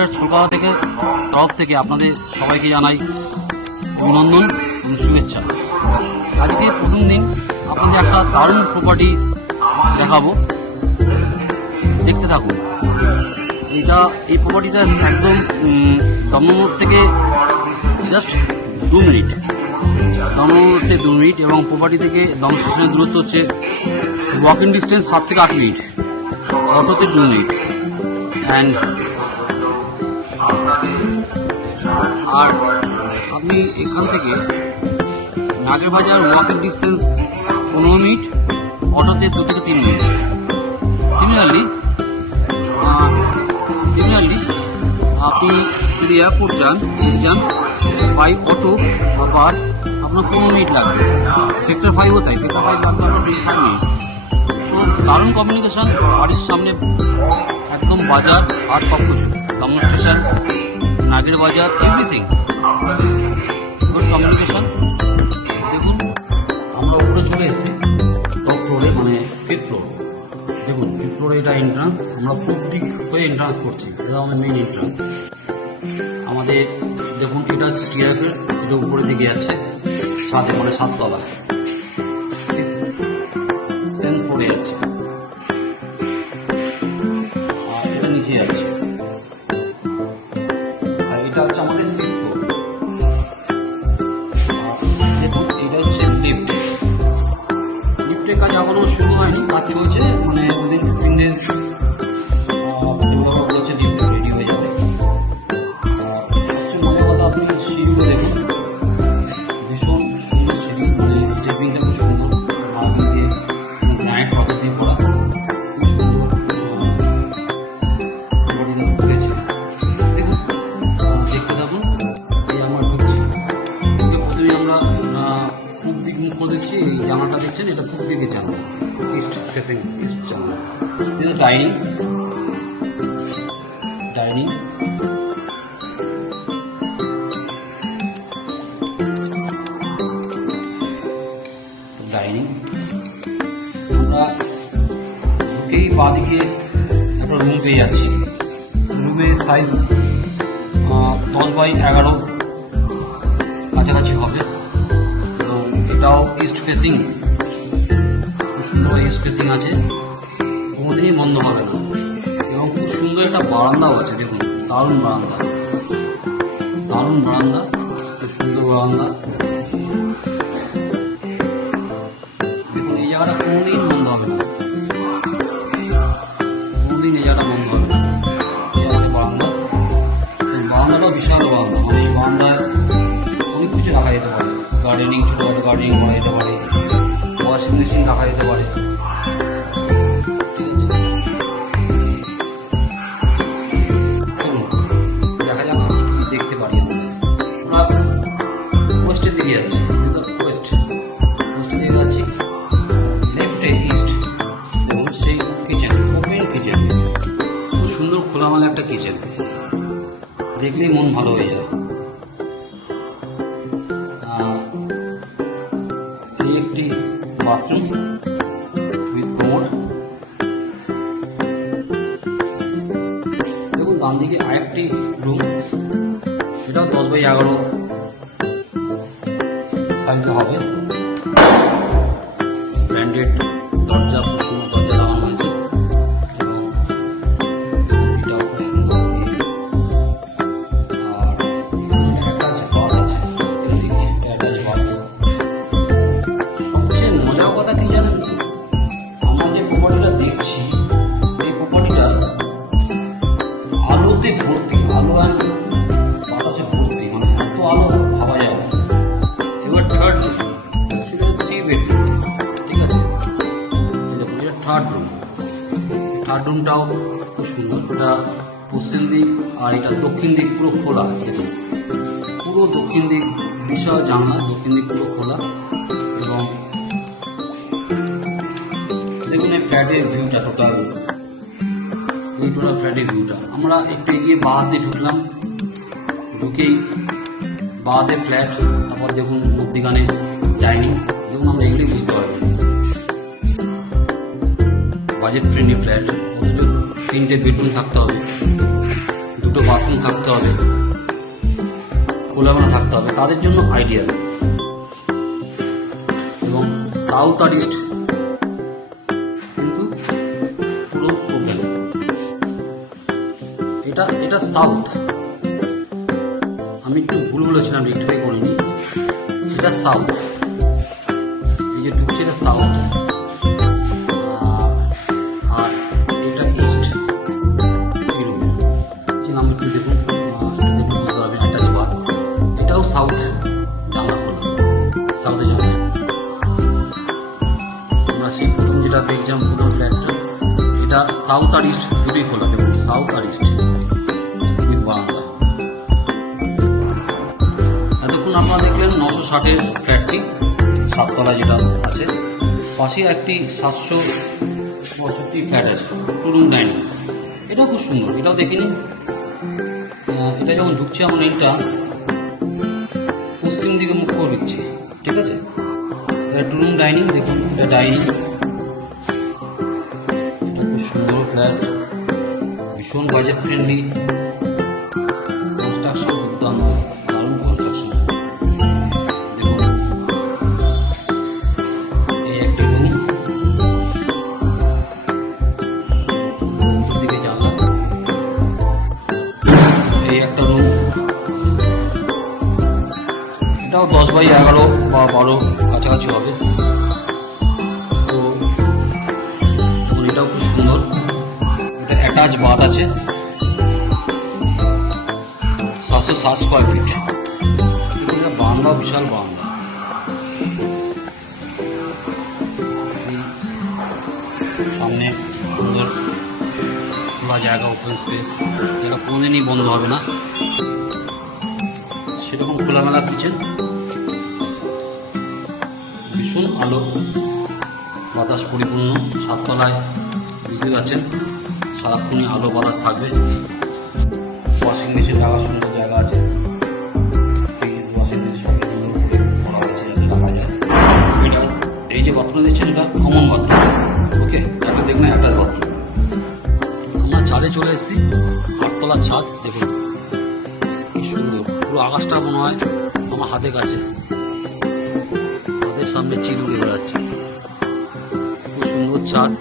Builders Kolkata থেকে তরফ থেকে আপনাদের সবাইকে জানাই অভিনন্দন এবং শুভেচ্ছা। আজকে প্রথম দিন আপনাদের একটা দারুণ প্রপার্টি দেখাবো, দেখতে থাকুন। এই প্রপার্টিটা একদম দমদম থেকে জাস্ট 2 মিনিট, দমদম থেকে 2 মিনিট এবং প্রপার্টি থেকে দমদম স্টেশনের দূরত্ব হচ্ছে ওয়াকিং ডিস্টেন্স 7 থেকে 8 মিনিট, অটোতে 2 মিনিট। অ্যান্ড আর আপনি এখান থেকে নাগের বাজার ওয়াকিং ডিস্টেন্স 15 মিনিট, অটোতে 2 থেকে 3 মিনিট। সিমিলারলি আপনি যদি এয়ারপোর্ট যান বাই অটো বা বাস আপনার 15 মিনিট লাগবে। সেক্টর 5ও তাই, সেক্টর 5 লাগবে আপনার 25 মিনিটস। তো দারুণ কমিউনিকেশন, বাড়ির সামনে একদম বাজার আর সব কিছু, দমদম স্টেশন, নাগের বাজার, এভরিথিং, গুড কমিউনিকেশন। দেখুন আমরা উপরে চলে এসেছি টপ ফ্লোরে, মানে 5th ফ্লোর। দেখুন 5th ফ্লোরে এটা এন্ট্রান্স, আমরা পূর্ব দিক হয়ে এন্ট্রান্স করছি, এটা আমাদের মেইন এন্ট্রান্স। আমাদের দেখুন এটা স্টিয়ারকেস, এটা উপরের দিকে আছে ছাদে, মানে 7 তলা, 7th ফ্লোরে যাচ্ছে, আর এটা নিচে যাচ্ছে। আর এটা হচ্ছে আমাদের 6th ফ্লোর। দেখুন এটা হচ্ছে লিফটের কাজ এখনো শুরু হয়নি, কাজ চলছে, মানে উইদিন 15 ডেজ বলেছে লিফট রেডি হয়ে যাবে। মনে কথা আপনি সিঁড়িগুলো দেখুন, ভীষণ সুন্দর সিঁড়ি, মানে স্টেপিংটা খুব সুন্দর, মার্বেল দিয়ে গ্রানাইট পাথর দিয়ে করা, খুব সুন্দর উঠেছে। দেখুন দেখতে থাকুন। এই আমার ঢুকছি, প্রথমে আমরা পূব দিক মুখ করে দিচ্ছি। এই জানলাটা দেখছেন, এটা পূব দিকের জানলা, ইস্ট ফেসিং ইস্ট জানলা। এটা ডাইনিং, ডাইনিং আমরা ঢুকেই বাঁদিকে একটা রুম পেয়ে যাচ্ছি। রুমের সাইজ 10x11 কাছাকাছি হবে, এবং এটাও ইস্ট ফেসিং, খুব সুন্দর ইস্ট ফেসিং আছে, কোনোদিনই বন্ধ হবে না। এবং খুব সুন্দর একটা বারান্দাও আছে, দেখুন দারুণ বারান্দা, দারুণ বারান্দা, খুব সুন্দর বারান্দা। দেখুন এই জায়গাটা কোনোদিন বন্ধ হবে না, কোনোদিন এই জায়গাটা বন্ধ হবে না। এই আমাদের বারান্দা, বারান্দাটাও বিশাল বারান্দা, মানে এই বারান্দায় অনেক কিছু রাখা যেতে পারে, গার্ডেনিং, ছোটোখাটো গার্ডেনিং করা যেতে পারে, ওয়াশিং মেশিন রাখা যেতে পারে। খোলামেলা একটা কিচেন, দেখলেই মন ভালো হয়ে যায়। এই একটি বাথরুম উইথ কোমোড। দেখুন ডান দিকে আরেকটি রুম, এটাও 10x11 সাইজে হবে, ব্র্যান্ডেড দরজা, খুব সুন্দর দরজা লাগানো হয়েছে। ভর্তি আলো আর বাতাসে ভর্তি, মানে এত আলো ভাবা যায় না। এবার থার্ড ছিল 3 বেডরুম, ঠিক আছে। দেখুন এটা থার্ড রুম, থার্ড রুমটাও খুব সুন্দর। ওটা পশ্চিম দিক আর এটা দক্ষিণ দিক পুরো খোলা, দেখুন পুরো দক্ষিণ দিক, বিশাল জানলা, দক্ষিণ দিক পুরো খোলা। এবং দেখুন এই ফ্ল্যাটের ভিউটা, টোটাল এই টোটাল ফ্ল্যাটের ভিউটা। আমরা একটু এগিয়ে বাঁ দিয়ে ঢুকলাম, ঢুকেই বাঁ দিয়ে ফ্ল্যাট, তারপর দেখুন মধ্যিখানে ডাইনিং। দেখুন আমরা এগুলোই বুঝতে পারবেন, বাজেট ফ্রেন্ডলি ফ্ল্যাট। অথচ 3টে বেডরুম থাকতে হবে, দুটো বাথরুম থাকতে হবে, খোলামেলা থাকতে হবে, তাদের জন্য আইডিয়াল। এবং সাউথ আর ইস্ট কিন্তু পুরো ওপেন। এটা সাউথ, আমি একটু ভুল বলেছিলাম, রেক্টিফাই করিনি। এটা সাউথ, এই যে ঢুকছে এটা সাউথ, আর এটা ইস্ট। এই রুমে নাম একটু দেখুন, বুঝতে পারবেন অ্যাটাচ বাথ। এটাও সাউথ, জানলা খোলা, সাউথে জানলা। আমরা সেই প্রথম যেটা দেখছিলাম প্রথম ফ্ল্যাটটা, এটা সাউথ আর ইস্ট দুটোই খোলা। দেখুন সাউথ আর ইস্ট উইথ বারান্দা। এতক্ষণ আপনারা দেখলেন 960-এর ফ্ল্যাটটি, 7 তলা যেটা আছে। পাশে একটি 762 ফ্ল্যাট আছে, 2 রুম ডাইনিং। এটাও খুব সুন্দর, এটাও দেখিনি। এটা যখন ঢুকছে আমার এন্ট্রান্স পশ্চিম দিকে মুখ করে ঢুকছে, ঠিক আছে। এটা 2 রুম ডাইনিং, দেখুন এটা ডাইনিং। এটা খুব সুন্দর ফ্ল্যাট, ভীষণ বাজেট ফ্রেন্ডলি, কনস্ট্রাকশন দুর্দান্ত, দারুণ কনস্ট্রাকশন। দেখুন এই একটি রুম, দিকে জানলা, এই একটা রুম। এটাও 10/11 বা 12 কাছাকাছি হবে। তো এটাও খুব সুন্দর, এটা অ্যাটাচ বাথ আছে, 760 স্কোয়ার ফিট। বারান্দা, বিশাল বারান্দা। সামনে সুন্দর খোলা জায়গা, ওপেন স্পেস, যেটা কোনোদিনই বন্ধ হবে না, সেরকম খোলামেলা কিচেন। ভীষণ আলো বাতাস পরিপূর্ণ, 7 তলায় বুঝতে পারছেন সারাক্ষণই আলো বাতাস থাকবে। ওয়াশিং মেশিন রাখার সুন্দর জায়গা আছে, ফ্রিজ, ওয়াশিং মেশিন সঙ্গে সুন্দর করে করা হয়েছে যাতে রাখা যায়। এটা এই যে বাথরুম দিচ্ছেন এটা কমন বাথরুম, ওকে, এটা দেখুন একটা বাথরুম। আমরা ছাদে চলে এসেছি, 8 তলার ছাদ। দেখুন কি সুন্দর, পুরো আকাশটা মনে হয় আমার হাতের কাছে, হাতের সামনে চিল উড়ে বেড়াচ্ছে। খুব সুন্দর ছাদ।